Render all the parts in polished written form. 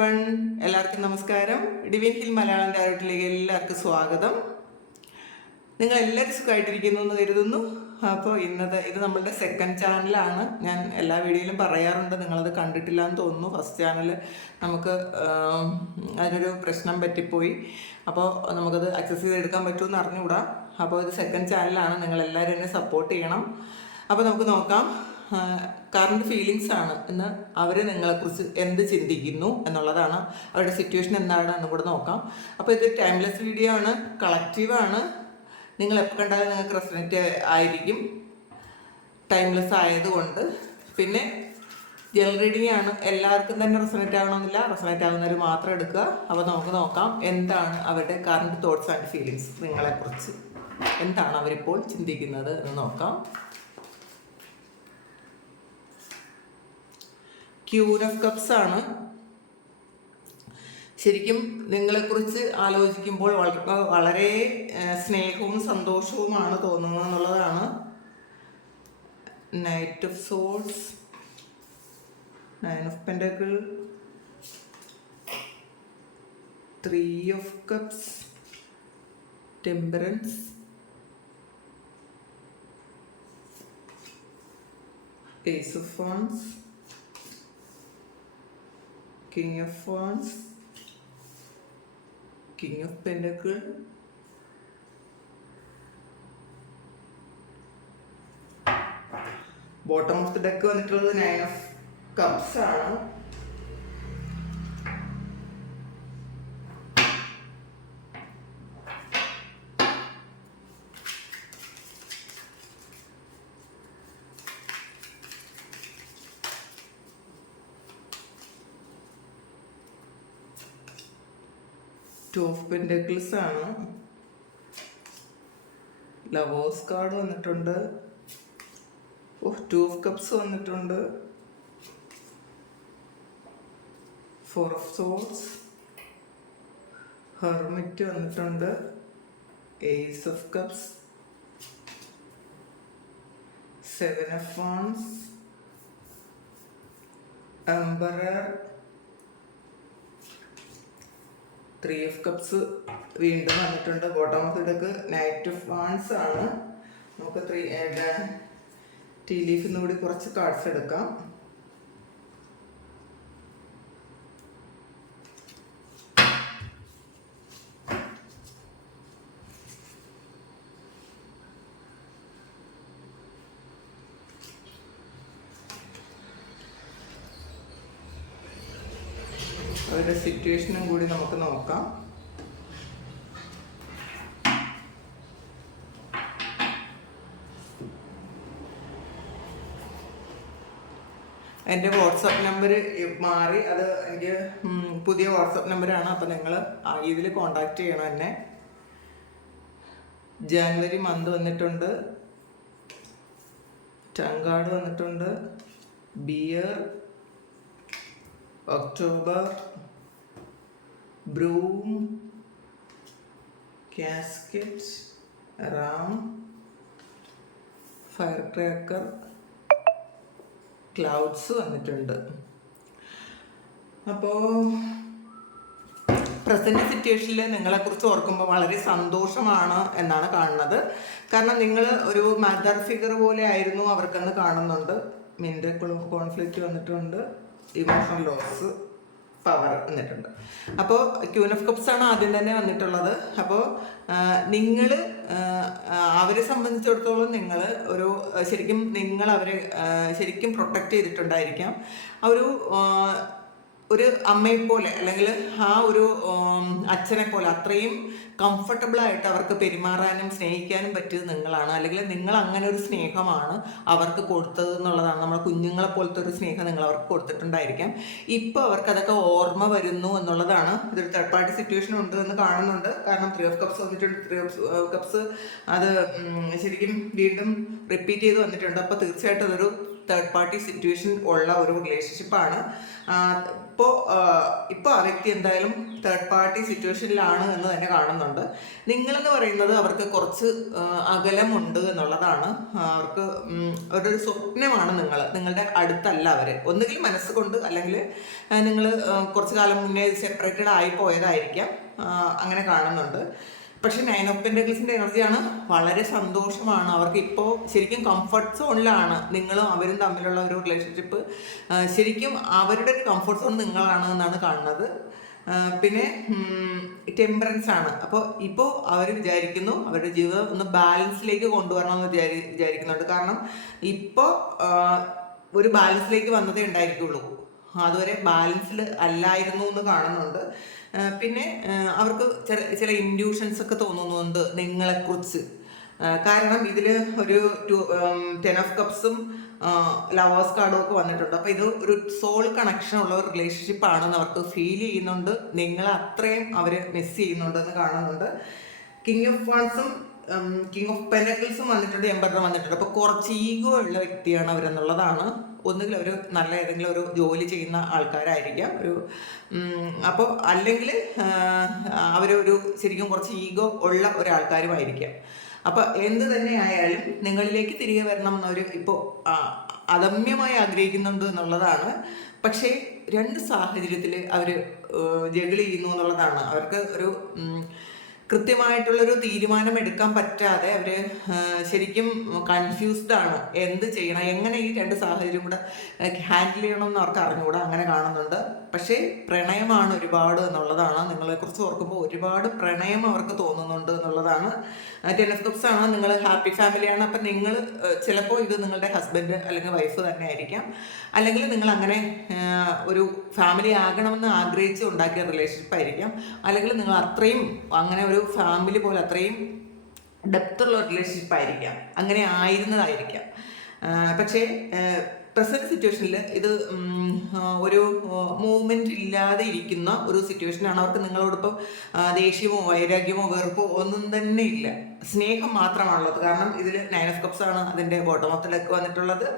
Everyone, എല്ലാവർക്കും നമസ്കാരം. Divine hill Malayalam ടാരോട്ടിലേക്ക് എല്ലാവർക്കും സ്വാഗതം. നിങ്ങൾ എല്ലാവരും സുഖമായിട്ടിരിക്കുന്നു എന്ന് കരുതുന്നു. അപ്പോൾ ഇത് നമ്മളുടെ സെക്കൻഡ് ചാനലാണ്. ഞാൻ എല്ലാ വീഡിയോയിലും പറയാറുണ്ട്, നിങ്ങളത് കണ്ടിട്ടില്ല എന്ന് തോന്നുന്നു. ഫസ്റ്റ് ചാനൽ നമുക്ക് അതിനൊരു പ്രശ്നം പറ്റിപ്പോയി. അപ്പോൾ നമുക്കത് അക്സസ് ചെയ്തെടുക്കാൻ പറ്റുമെന്ന് അറിഞ്ഞുകൂടാ. അപ്പോൾ ഇത് സെക്കൻഡ് ചാനലാണ്. നിങ്ങളെല്ലാവരും എന്നെ സപ്പോർട്ട് ചെയ്യണം. അപ്പോൾ നമുക്ക് നോക്കാം. കറണ്ട് ഫീലിങ്സ് ആണ് ഇന്ന്. അവർ നിങ്ങളെക്കുറിച്ച് എന്ത് ചിന്തിക്കുന്നു എന്നുള്ളതാണ്, അവരുടെ സിറ്റുവേഷൻ എന്താണ് എന്നും കൂടെ നോക്കാം. അപ്പോൾ ഇത് ടൈംലെസ് വീഡിയോ ആണ്, കളക്റ്റീവാണ്. നിങ്ങൾ എപ്പോൾ കണ്ടാലും നിങ്ങൾക്ക് റെസണേറ്റ് ആയിരിക്കും, ടൈംലെസ് ആയതുകൊണ്ട്. പിന്നെ ജനറൽ റീഡിംഗ് ആണ്, എല്ലാവർക്കും തന്നെ റെസണേറ്റ് ആകണമെന്നില്ല, റെസണേറ്റ് ആകുന്നവർ മാത്രം എടുക്കുക. അപ്പോൾ നമുക്ക് നോക്കാം എന്താണ് അവരുടെ കറണ്ട് തോട്ട്സ് ആൻഡ് ഫീലിങ്സ്, നിങ്ങളെക്കുറിച്ച് എന്താണ് അവരിപ്പോൾ ചിന്തിക്കുന്നത് എന്ന് നോക്കാം. ക്യൂൻ ഓഫ് കപ്സ് ആണ്. ശരിക്കും നിങ്ങളെക്കുറിച്ച് ആലോചിക്കുമ്പോൾ വളരെ സ്നേഹവും സന്തോഷവുമാണ് തോന്നുന്നത് എന്നുള്ളതാണ്. Knight of swords, 9 of pentacle, 3 of cups, temperance, ace of wands, King of Wands, King of Pentacles, bottom of the deck വന്നിട്ടുള്ളത് 9 ഓഫ് കപ്സ് ആണ്. ടു ഓഫ് പെൻറ്റക്കിൾസ് ആണ്. ലവേഴ്സ് കാർഡ് വന്നിട്ടുണ്ട്. 2 ഓഫ് കപ്സ് വന്നിട്ടുണ്ട്. 4 ഓഫ് സോൾസ്, ഹെർമിറ്റ് വന്നിട്ടുണ്ട്. Ace of cups, 7 of wands, emperor, 3 of cups വീണ്ടും വന്നിട്ടുണ്ട്. Bottom of the deck knight of wands ആണ്. നമുക്ക് ടീ ലീഫിൽ നിന്ന് കൂടി കുറച്ച് കാർഡ്സ് എടുക്കാം. അവരുടെ സിറ്റുവേഷനും കൂടി നമുക്ക് നോക്കാം. എൻ്റെ വാട്സപ്പ് നമ്പർ മാറി, അത് എനിക്ക് പുതിയ വാട്സപ്പ് നമ്പറാണ്. അപ്പോൾ നിങ്ങൾ ഇതിൽ കോണ്ടാക്ട് ചെയ്യണം എന്നെ. ജാനുവരി മന്ത് വന്നിട്ടുണ്ട്, ടങ്കാർഡ് വന്നിട്ടുണ്ട്, beer, october, broom, casket, ram, fire cracker, clouds വന്നിട്ടുണ്ട്. അപ്പോൾ പ്രസൻറ്റ് സിറ്റുവേഷനിൽ നിങ്ങളെക്കുറിച്ച് ഓർക്കുമ്പോൾ വളരെ സന്തോഷമാണ് എന്നാണ് കാണുന്നത്. കാരണം നിങ്ങൾ ഒരു മദർ ഫിഗർ പോലെ ആയിരുന്നു അവർക്കെന്ന് കാണുന്നുണ്ട്. മെൻ്റൽ കോൺഫ്ലിക്റ്റ് വന്നിട്ടുണ്ട്, ഇമോഷണൽ ലോസ്, പവർ വന്നിട്ടുണ്ട്. അപ്പോൾ ക്യൂൻ ഓഫ് കപ്സ് ആണ് ആദ്യം തന്നെ വന്നിട്ടുള്ളത്. അപ്പോൾ നിങ്ങൾ അവരെ സംബന്ധിച്ചിടത്തോളം നിങ്ങൾ ശരിക്കും നിങ്ങൾ അവരെ ശരിക്കും പ്രൊട്ടക്റ്റ് ചെയ്തിട്ടുണ്ടായിരിക്കാം. ഒരു അമ്മയെപ്പോലെ അല്ലെങ്കിൽ ഒരു അച്ഛനെ പോലെ അത്രയും കംഫർട്ടബിളായിട്ട് അവർക്ക് പെരുമാറാനും സ്നേഹിക്കാനും പറ്റിയത് നിങ്ങളാണ്. അല്ലെങ്കിൽ നിങ്ങൾ അങ്ങനെ ഒരു സ്നേഹമാണ് അവർക്ക് കൊടുത്തത് എന്നുള്ളതാണ്. നമ്മുടെ കുഞ്ഞുങ്ങളെ പോലത്തെ ഒരു സ്നേഹം നിങ്ങൾ അവർക്ക് കൊടുത്തിട്ടുണ്ടായിരിക്കാം. ഇപ്പോൾ അവർക്ക് അതൊക്കെ ഓർമ്മ വരുന്നു എന്നുള്ളതാണ്. ഇതൊരു തേർഡ് പാർട്ടി സിറ്റുവേഷൻ ഉണ്ട് എന്ന് കാണുന്നുണ്ട്. കാരണം 3 ഓഫ് കപ്സ് വന്നിട്ടുണ്ട്. 3 ഓഫ് കപ്സ് അത് ശരിക്കും വീണ്ടും റിപ്പീറ്റ് ചെയ്ത് വന്നിട്ടുണ്ട്. അപ്പോൾ തീർച്ചയായിട്ടും അതൊരു തേർഡ് പാർട്ടി സിറ്റുവേഷൻ ഉള്ള ഒരു റിലേഷൻഷിപ്പാണ്. ഇപ്പോൾ ആ വ്യക്തി എന്തായാലും തേർഡ് പാർട്ടി സിറ്റുവേഷനിലാണ് എന്ന് തന്നെ കാണുന്നുണ്ട്. നിങ്ങളെന്ന് പറയുന്നത് അവർക്ക് കുറച്ച് അകലമുണ്ട് എന്നുള്ളതാണ്. അവർക്ക് അവരുടെ ഒരു സ്വപ്നമാണ് നിങ്ങളുടെ അടുത്തല്ല അവർ. ഒന്നുകിൽ മനസ്സുകൊണ്ട്, അല്ലെങ്കിൽ നിങ്ങൾ കുറച്ച് കാലം മുന്നേ സെപ്പറേറ്റഡ് ആയി പോയതായിരിക്കാം. അങ്ങനെ കാണുന്നുണ്ട്. പക്ഷെ 9 ഓഫ് പെന്റക്കിൾസിന്റെ എനർജിയാണ്. വളരെ സന്തോഷമാണ് അവർക്ക്. ഇപ്പോൾ ശരിക്കും കംഫർട്ട് സോണിലാണ് നിങ്ങളും അവരും തമ്മിലുള്ള ഒരു റിലേഷൻഷിപ്പ്. ശരിക്കും അവരുടെ ഒരു കംഫർട്ട് സോൺ നിങ്ങളാണ് എന്നാണ് കാണുന്നത്. പിന്നെ ടെമ്പറൻസ് ആണ്. അപ്പോൾ ഇപ്പോൾ അവർ വിചാരിക്കുന്നു അവരുടെ ജീവിതം ഒന്ന് ബാലൻസിലേക്ക് കൊണ്ടുവരണമെന്ന് വിചാരിക്കുന്നുണ്ട്. കാരണം ഇപ്പോൾ ഒരു ബാലൻസിലേക്ക് വന്നതേ ഉണ്ടായിരിക്കുള്ളൂ. അതുവരെ ബാലൻസിൽ അല്ലായിരുന്നു എന്ന് കാണുന്നുണ്ട്. പിന്നെ അവർക്ക് ചില ഇൻഡ്യൂഷൻസ് ഒക്കെ തോന്നുന്നുണ്ട് നിങ്ങളെക്കുറിച്ച്. കാരണം ഇതിൽ ഒരു 10 ഓഫ് കപ്സും ലവേഴ്സ് കാർഡും ഒക്കെ വന്നിട്ടുണ്ട്. അപ്പോൾ ഇത് ഒരു സോൾ കണക്ഷൻ ഉള്ള ഒരു റിലേഷൻഷിപ്പ് ആണെന്ന് അവർക്ക് ഫീൽ ചെയ്യുന്നുണ്ട്. നിങ്ങളെ അത്രയും അവർ മിസ് ചെയ്യുന്നുണ്ടെന്ന് കാണുന്നുണ്ട്. കിങ് ഓഫ് വാൺസും കിങ് ഓഫ് പെനക്കിൾസും വന്നിട്ടുണ്ട്, എംബറർ വന്നിട്ടുണ്ട്. അപ്പോൾ കുറച്ച് ഈഗോ ഉള്ള വ്യക്തിയാണ് അവരെന്നുള്ളതാണ്. ഒന്നുകിൽ അവർ നല്ല ഏതെങ്കിലും ഒരു ജോലി ചെയ്യുന്ന ആൾക്കാരായിരിക്കാം, അപ്പോൾ അല്ലെങ്കിൽ അവരൊരു ശരിക്കും കുറച്ച് ഈഗോ ഉള്ള ഒരാൾക്കാരുമായിരിക്കാം. അപ്പോൾ എന്ത് തന്നെ ആയാലും നിങ്ങളിലേക്ക് തിരികെ വരണം എന്നവർ ഇപ്പോൾ അദമ്യമായി ആഗ്രഹിക്കുന്നുണ്ട് എന്നുള്ളതാണ്. പക്ഷേ 2 സാഹചര്യത്തിൽ അവർ ജഗിൾ ചെയ്യുന്നു എന്നുള്ളതാണ്. അവർക്ക് ഒരു കൃത്യമായിട്ടുള്ളൊരു തീരുമാനം എടുക്കാൻ പറ്റാതെ അവർ ശരിക്കും കൺഫ്യൂസ്ഡ് ആണ്. എന്ത് ചെയ്യണം, എങ്ങനെ ഈ 2 സാഹചര്യം കൂടെ ഹാൻഡിൽ ചെയ്യണമെന്ന് അവർക്ക് അറിഞ്ഞുകൂടാ. അങ്ങനെ കാണുന്നുണ്ട്. പക്ഷേ പ്രണയമാണ് ഒരുപാട് എന്നുള്ളതാണ്. നിങ്ങളെക്കുറിച്ച് ഓർക്കുമ്പോൾ ഒരുപാട് പ്രണയം അവർക്ക് തോന്നുന്നുണ്ട് എന്നുള്ളതാണ്. 10 ഓഫ് കപ്സ് ആണ്. നിങ്ങൾ ഹാപ്പി ഫാമിലിയാണ്. അപ്പം നിങ്ങൾ ചിലപ്പോൾ ഇത് നിങ്ങളുടെ ഹസ്ബൻഡ് അല്ലെങ്കിൽ വൈഫ് തന്നെ ആയിരിക്കാം, അല്ലെങ്കിൽ നിങ്ങൾ അങ്ങനെ ഒരു ഫാമിലി ആകണമെന്ന് ആഗ്രഹിച്ച് ഉണ്ടാക്കിയ റിലേഷൻഷിപ്പ് ആയിരിക്കാം, അല്ലെങ്കിൽ നിങ്ങൾ അത്രയും അങ്ങനെ ഒരു ഫാമിലി പോലെ അത്രയും ഡെപ്തുള്ള റിലേഷൻഷിപ്പ് ആയിരിക്കാം, അങ്ങനെ ആയിരുന്നതായിരിക്കാം. പക്ഷേ പ്രസന്റ് സിറ്റുവേഷനിൽ ഇത് ഒരു മൂവ്മെന്റ് ഇല്ലാതെ ഇരിക്കുന്ന ഒരു സിറ്റുവേഷനാണ്. അവർക്ക് നിങ്ങളോടൊപ്പം ദേഷ്യമോ വൈരാഗ്യമോ വെറുപ്പോ ഒന്നും തന്നെ ഇല്ല, സ്നേഹം മാത്രമാണുള്ളത്. കാരണം ഇതിൽ 9 ഓഫ് കപ്സ് ആണ് അതിൻ്റെ ബോട്ടമത്തിലൊക്കെ വന്നിട്ടുള്ളത്,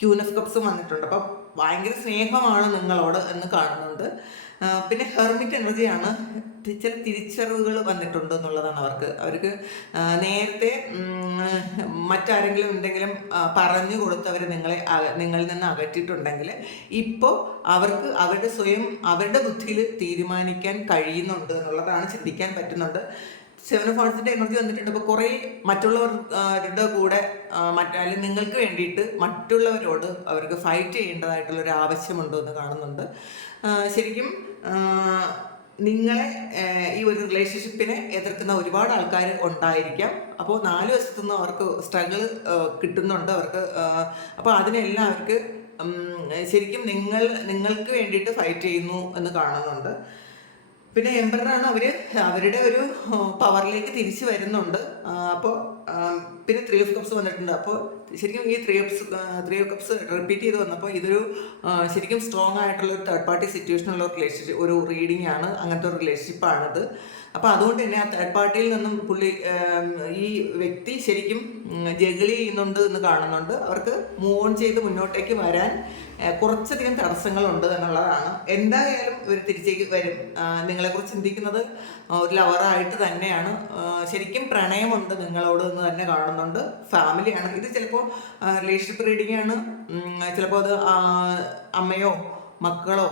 ക്യൂൻ ഓഫ് കപ്സും വന്നിട്ടുണ്ട്. അപ്പം ഭയങ്കര സ്നേഹമാണ് നിങ്ങളോട് എന്ന് കാണുന്നുണ്ട്. പിന്നെ ഹെർമിറ്റ് എനർജിയാണ്. ചില തിരിച്ചറിവുകൾ വന്നിട്ടുണ്ട് എന്നുള്ളതാണ് അവർക്ക് നേരത്തെ മറ്റാരെങ്കിലും എന്തെങ്കിലും പറഞ്ഞു കൊടുത്തവർ നിങ്ങളിൽ നിന്ന് അകറ്റിയിട്ടുണ്ടെങ്കിൽ ഇപ്പോൾ അവർക്ക് അവരുടെ ബുദ്ധിയിൽ തീരുമാനിക്കാൻ കഴിയുന്നുണ്ട് എന്നുള്ളതാണ്, ചിന്തിക്കാൻ പറ്റുന്നുണ്ട്. 7 ഓഫ് വാൺസിന്റെ എനർജി വന്നിട്ടുണ്ട്. അപ്പോൾ കുറേ മറ്റുള്ളവരുടെ കൂടെ അല്ലെങ്കിൽ നിങ്ങൾക്ക് വേണ്ടിയിട്ട് മറ്റുള്ളവരോട് അവർക്ക് ഫൈറ്റ് ചെയ്യേണ്ടതായിട്ടുള്ളൊരു ആവശ്യമുണ്ടോ എന്ന് കാണുന്നുണ്ട്. ശരിക്കും നിങ്ങളെ ഈ ഒരു റിലേഷൻഷിപ്പിനെ എതിർക്കുന്ന ഒരുപാട് ആൾക്കാർ ഉണ്ടായിരിക്കാം. അപ്പോൾ 4 വശത്തുനിന്ന് അവർക്ക് സ്ട്രഗിൾ കിട്ടുന്നുണ്ട് അവർക്ക്. അപ്പോൾ അതിനെല്ലാം അവർക്ക് ശരിക്കും നിങ്ങൾക്ക് വേണ്ടിയിട്ട് ഫൈറ്റ് ചെയ്യുന്നു എന്ന് കാണുന്നുണ്ട്. പിന്നെ എംബറാണ് അവരുടെ ഒരു പവറിലേക്ക് തിരിച്ചു വരുന്നുണ്ട്. അപ്പോൾ പിന്നെ 3 ഓഫ് കപ്സ് വന്നിട്ടുണ്ട്. അപ്പോൾ ശരിക്കും ഈ 3 ഓഫ് കപ്സ് റിപ്പീറ്റ് ചെയ്ത് വന്നപ്പോൾ ഇതൊരു ശരിക്കും സ്ട്രോങ് ആയിട്ടുള്ള ഒരു തേർഡ് പാർട്ടി സിറ്റുവേഷനുള്ള റിലേഷൻഷിപ്പ്, ഒരു റീഡിംഗ് ആണ്, അങ്ങനത്തെ ഒരു റിലേഷൻഷിപ്പാണിത്. അപ്പോൾ അതുകൊണ്ട് തന്നെ ആ തേർഡ് പാർട്ടിയിൽ നിന്നും ഈ വ്യക്തി ശരിക്കും ജഗിൾ ചെയ്യുന്നുണ്ട് എന്ന് കാണുന്നുണ്ട്. അവർക്ക് മൂവ് ഓൺ ചെയ്ത് മുന്നോട്ടേക്ക് വരാൻ കുറച്ചധികം തടസ്സങ്ങളുണ്ട് എന്നുള്ളതാണ്. എന്തായാലും ഇവർ തിരിച്ചേക്ക് വരും. നിങ്ങളെക്കുറിച്ച് ചിന്തിക്കുന്നത് ഒരു ലവറായിട്ട് തന്നെയാണ്. ശരിക്കും പ്രണയമുണ്ട് നിങ്ങളോട് എന്ന് തന്നെ കാണുന്നുണ്ട്. ഫാമിലിയാണ് ഇത്. ചിലപ്പോൾ റിലേഷൻഷിപ്പ് റീഡിംഗ് ആണ്, ചിലപ്പോൾ അത് അമ്മയോ മക്കളോ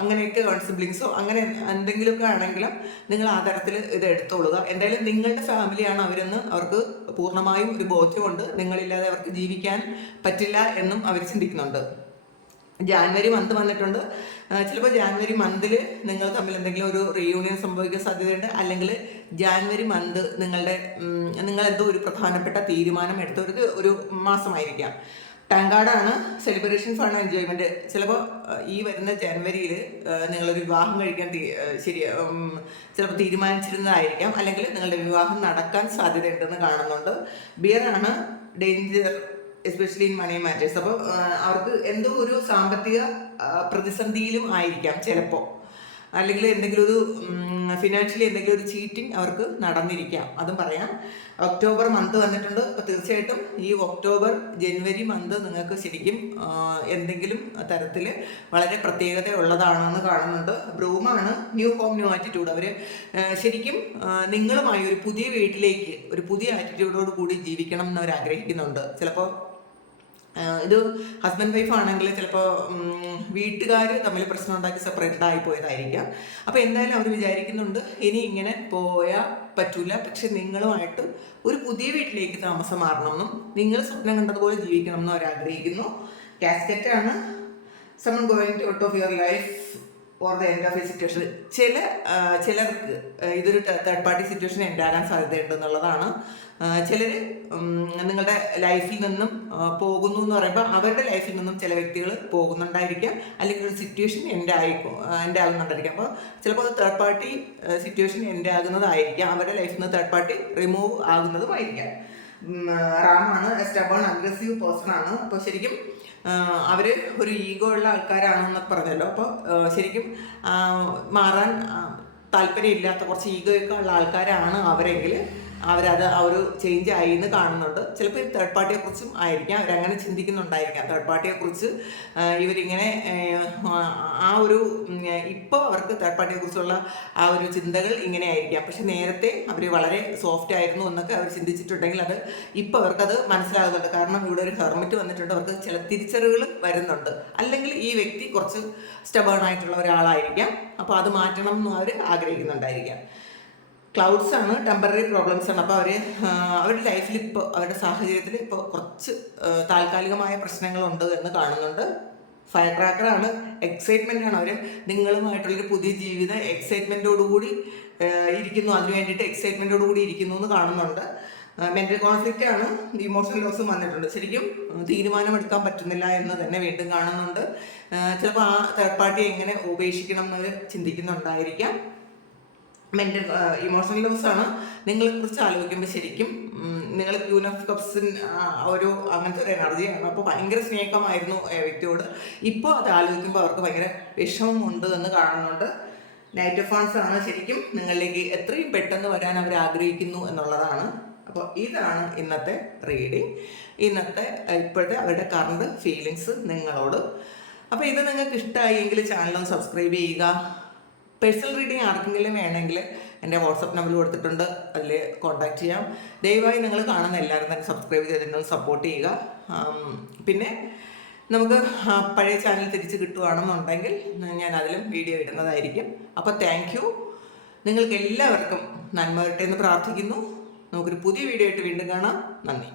അങ്ങനെയൊക്കെ സിബ്ലിങ്സോ അങ്ങനെ എന്തെങ്കിലുമൊക്കെ ആണെങ്കിലും നിങ്ങൾ ആ തരത്തിൽ ഇത് എടുത്തോളുക. എന്തായാലും നിങ്ങളുടെ ഫാമിലിയാണ് അവരെന്ന് അവർക്ക് പൂർണ്ണമായും ഒരു ബോധ്യമുണ്ട്. നിങ്ങളില്ലാതെ അവർക്ക് ജീവിക്കാൻ പറ്റില്ല എന്നും അവർ ചിന്തിക്കുന്നുണ്ട്. ജാനുവരി മന്ത് വന്നിട്ടുണ്ട്. ചിലപ്പോൾ ജാനുവരി മന്തിൽ നിങ്ങൾ തമ്മിൽ എന്തെങ്കിലും ഒരു റീയൂണിയൻ സംഭവിക്കാൻ സാധ്യതയുണ്ട്. അല്ലെങ്കിൽ ജാനുവരി മന്ത് നിങ്ങളെന്തോ ഒരു പ്രധാനപ്പെട്ട തീരുമാനം എടുത്ത ഒരു മാസമായിരിക്കാം. ടാങ്കാർഡാണ്. സെലിബ്രേഷൻസ് ആണ്, എൻജോയ്മെൻറ്റ്. ചിലപ്പോൾ ഈ വരുന്ന ജനുവരിയിൽ നിങ്ങളൊരു വിവാഹം കഴിക്കാൻ ചിലപ്പോൾ തീരുമാനിച്ചിരുന്നതായിരിക്കാം, അല്ലെങ്കിൽ നിങ്ങളുടെ വിവാഹം നടക്കാൻ സാധ്യതയുണ്ടെന്ന് കാണുന്നുണ്ട്. ബിയറാണ്. Danger especially in money matters. അപ്പോൾ അവർക്ക് എന്തോ ഒരു സാമ്പത്തിക പ്രതിസന്ധിയിലും ആയിരിക്കാം ചിലപ്പോൾ. അല്ലെങ്കിൽ എന്തെങ്കിലും ഒരു ഫിനാൻഷ്യലി എന്തെങ്കിലും ഒരു ചീറ്റിംഗ് അവർക്ക് നടന്നിരിക്കാം, അതും പറയാം. ഒക്ടോബർ മന്ത് വന്നിട്ടുണ്ട്. അപ്പോൾ തീർച്ചയായിട്ടും ഈ ഒക്ടോബർ ജനുവരി മന്ത് നിങ്ങൾക്ക് ശരിക്കും എന്തെങ്കിലും തരത്തിൽ വളരെ പ്രത്യേകത ഉള്ളതാണെന്ന് കാണുന്നുണ്ട്. ബ്രൂമാണ് ന്യൂ ഹോം ന്യൂ ആറ്റിറ്റ്യൂഡ്. അവർ ശരിക്കും നിങ്ങളുമായി ഒരു പുതിയ വീട്ടിലേക്ക് ഒരു പുതിയ ആറ്റിറ്റ്യൂഡോട് കൂടി ജീവിക്കണം എന്ന് അവർ ആഗ്രഹിക്കുന്നുണ്ട്. ചിലപ്പോൾ ഇത് ഹസ്ബൻഡ് വൈഫ് ആണെങ്കിൽ ചിലപ്പോൾ വീട്ടുകാർ തമ്മിൽ പ്രശ്നം ഉണ്ടാക്കി സെപ്പറേറ്റഡ് ആയി പോയതായിരിക്കാം. അപ്പോൾ എന്തായാലും അവർ വിചാരിക്കുന്നുണ്ട് ഇനി ഇങ്ങനെ പോയാൽ പറ്റൂല, പക്ഷെ നിങ്ങളുമായിട്ട് ഒരു പുതിയ വീട്ടിലേക്ക് താമസം മാറണമെന്നും നിങ്ങൾ സ്വപ്നം കണ്ടതുപോലെ ജീവിക്കണം എന്നും അവർ ആഗ്രഹിക്കുന്നു. കാസ്കറ്റാണ് someone going to out of your life or the end of a situation. ചിലർക്ക് ഇതൊരു തേർഡ് പാർട്ടി സിറ്റുവേഷൻ ഉണ്ടാകാൻ സാധ്യതയുണ്ട് എന്നുള്ളതാണ്. ചിലർ നിങ്ങളുടെ ലൈഫിൽ നിന്നും പോകുന്നു എന്ന് പറയുമ്പോൾ അവരുടെ ലൈഫിൽ നിന്നും ചില വ്യക്തികൾ പോകുന്നുണ്ടായിരിക്കാം, അല്ലെങ്കിൽ ഒരു സിറ്റുവേഷൻ എൻ്റെ ആകുന്നുണ്ടായിരിക്കാം. അപ്പോൾ ചിലപ്പോൾ അത് തേർഡ് പാർട്ടി സിറ്റുവേഷൻ എൻ്റെ ആകുന്നതായിരിക്കാം, അവരുടെ ലൈഫിൽ നിന്ന് തേർഡ് പാർട്ടി റിമൂവ് ആകുന്നതുമായിരിക്കാം. റാമാണ് സ്റ്റബേൺ അഗ്രസീവ് പേഴ്സൺ ആണ്. അപ്പോൾ ശരിക്കും അവർ ഒരു ഈഗോ ഉള്ള ആൾക്കാരാണെന്നൊക്കെ പറഞ്ഞല്ലോ. അപ്പോൾ ശരിക്കും മാറാൻ താല്പര്യമില്ലാത്ത കുറച്ച് ഈഗോ ഒക്കെ ഉള്ള ആൾക്കാരാണ് അവരെങ്കിൽ അവരത് ആ ഒരു ചേഞ്ച് ആയി എന്ന് കാണുന്നുണ്ട്. ചിലപ്പോൾ തേർഡ് പാർട്ടിയെക്കുറിച്ചും ആയിരിക്കാം, അവരങ്ങനെ ചിന്തിക്കുന്നുണ്ടായിരിക്കാം. തേർഡ് പാർട്ടിയെക്കുറിച്ച് ഇവരിങ്ങനെ ആ ഒരു ഇപ്പോൾ അവർക്ക് തേർഡ് പാർട്ടിയെക്കുറിച്ചുള്ള ആ ഒരു ചിന്തകൾ ഇങ്ങനെ ആയിരിക്കാം. പക്ഷെ നേരത്തെ അവർ വളരെ സോഫ്റ്റ് ആയിരുന്നു എന്നൊക്കെ അവർ ചിന്തിച്ചിട്ടുണ്ടെങ്കിൽ അത് ഇപ്പോൾ അവർക്കത് മനസ്സിലാകുന്നുണ്ട്. കാരണം ഇവിടെ ഒരു ഹെർമിറ്റ് വന്നിട്ടുണ്ട്, അവർക്ക് ചില തിരിച്ചറിവുകൾ വരുന്നുണ്ട്. അല്ലെങ്കിൽ ഈ വ്യക്തി കുറച്ച് സ്റ്റബേൺ ആയിട്ടുള്ള ഒരാളായിരിക്കാം, അപ്പോൾ അത് മാറ്റണം എന്നും അവർ ആഗ്രഹിക്കുന്നുണ്ടായിരിക്കാം. ക്ലൗഡ്സ് ആണ്, ടെമ്പററി പ്രോബ്ലംസ് ആണ്. അപ്പോൾ അവരുടെ ലൈഫിൽ ഇപ്പോൾ അവരുടെ സാഹചര്യത്തിൽ ഇപ്പോൾ കുറച്ച് താൽക്കാലികമായ പ്രശ്നങ്ങളുണ്ട് എന്ന് കാണുന്നുണ്ട്. ഫയർ ക്രാക്കറാണ്, എക്സൈറ്റ്മെൻ്റ് ആണ്. അവർ നിങ്ങളുമായിട്ടുള്ളൊരു പുതിയ ജീവിതം എക്സൈറ്റ്മെൻറ്റോടുകൂടി ഇരിക്കുന്നു, അതിന് വേണ്ടിയിട്ട് എക്സൈറ്റ്മെൻറ്റോടുകൂടി ഇരിക്കുന്നു എന്ന് കാണുന്നുണ്ട്. മെൻ്റൽ കോൺഫ്ലിക്റ്റ് ആണ്, ഇമോഷണൽ ലോസും വന്നിട്ടുണ്ട്. ശരിക്കും തീരുമാനമെടുക്കാൻ പറ്റുന്നില്ല എന്ന് തന്നെ വീണ്ടും കാണുന്നുണ്ട്. ചിലപ്പോൾ ആ തേർഡ് പാർട്ടി എങ്ങനെ ഉപേക്ഷിക്കണം എന്നവർ ചിന്തിക്കുന്നുണ്ടായിരിക്കാം. മെൻ്റൽ ഇമോഷണൽ ലോസ് ആണ്. നിങ്ങളെക്കുറിച്ച് ആലോചിക്കുമ്പോൾ ശരിക്കും നിങ്ങൾ ക്യൂൻ ഓഫ് കപ്സിൻ ഒരു അങ്ങനത്തെ ഒരു എനർജിയാണ്. അപ്പോൾ ഭയങ്കര സ്നേഹമായിരുന്നു വ്യക്തിയോട്. ഇപ്പോൾ അത് ആലോചിക്കുമ്പോൾ അവർക്ക് ഭയങ്കര വിഷമമുണ്ട് എന്ന് കാണുന്നുണ്ട്. നൈറ്റ് ഓഫ് വാൻസ് ആണ്, ശരിക്കും നിങ്ങളിലേക്ക് എത്രയും പെട്ടെന്ന് വരാൻ അവർ ആഗ്രഹിക്കുന്നു എന്നുള്ളതാണ്. അപ്പോൾ ഇതാണ് ഇന്നത്തെ റീഡിങ്, ഇപ്പോഴത്തെ അവരുടെ കറണ്ട് ഫീലിങ്സ് നിങ്ങളോട്. അപ്പോൾ ഇത് നിങ്ങൾക്ക് ഇഷ്ടമായെങ്കിൽ ചാനലൊന്ന് സബ്സ്ക്രൈബ് ചെയ്യുക. പേഴ്സണൽ റീഡിങ് ആർക്കെങ്കിലും വേണമെങ്കിൽ എൻ്റെ വാട്സപ്പ് നമ്പർ കൊടുത്തിട്ടുണ്ട്, അതിൽ കോൺടാക്ട് ചെയ്യാം. ദയവായി നിങ്ങൾ കാണുന്ന എല്ലാവരും തന്നെ സബ്സ്ക്രൈബ് ചെയ്തിട്ട് സപ്പോർട്ട് ചെയ്യുക. പിന്നെ നമുക്ക് പഴയ ചാനൽ തിരിച്ച് കിട്ടുകയാണെന്നുണ്ടെങ്കിൽ ഞാൻ അതിലും വീഡിയോ ഇടുന്നതായിരിക്കും. അപ്പോൾ താങ്ക് യു. നിങ്ങൾക്ക് എല്ലാവർക്കും നന്മ കിട്ടെ എന്ന് പ്രാർത്ഥിക്കുന്നു. നമുക്കൊരു പുതിയ വീഡിയോ ആയിട്ട് വീണ്ടും കാണാം. നന്ദി.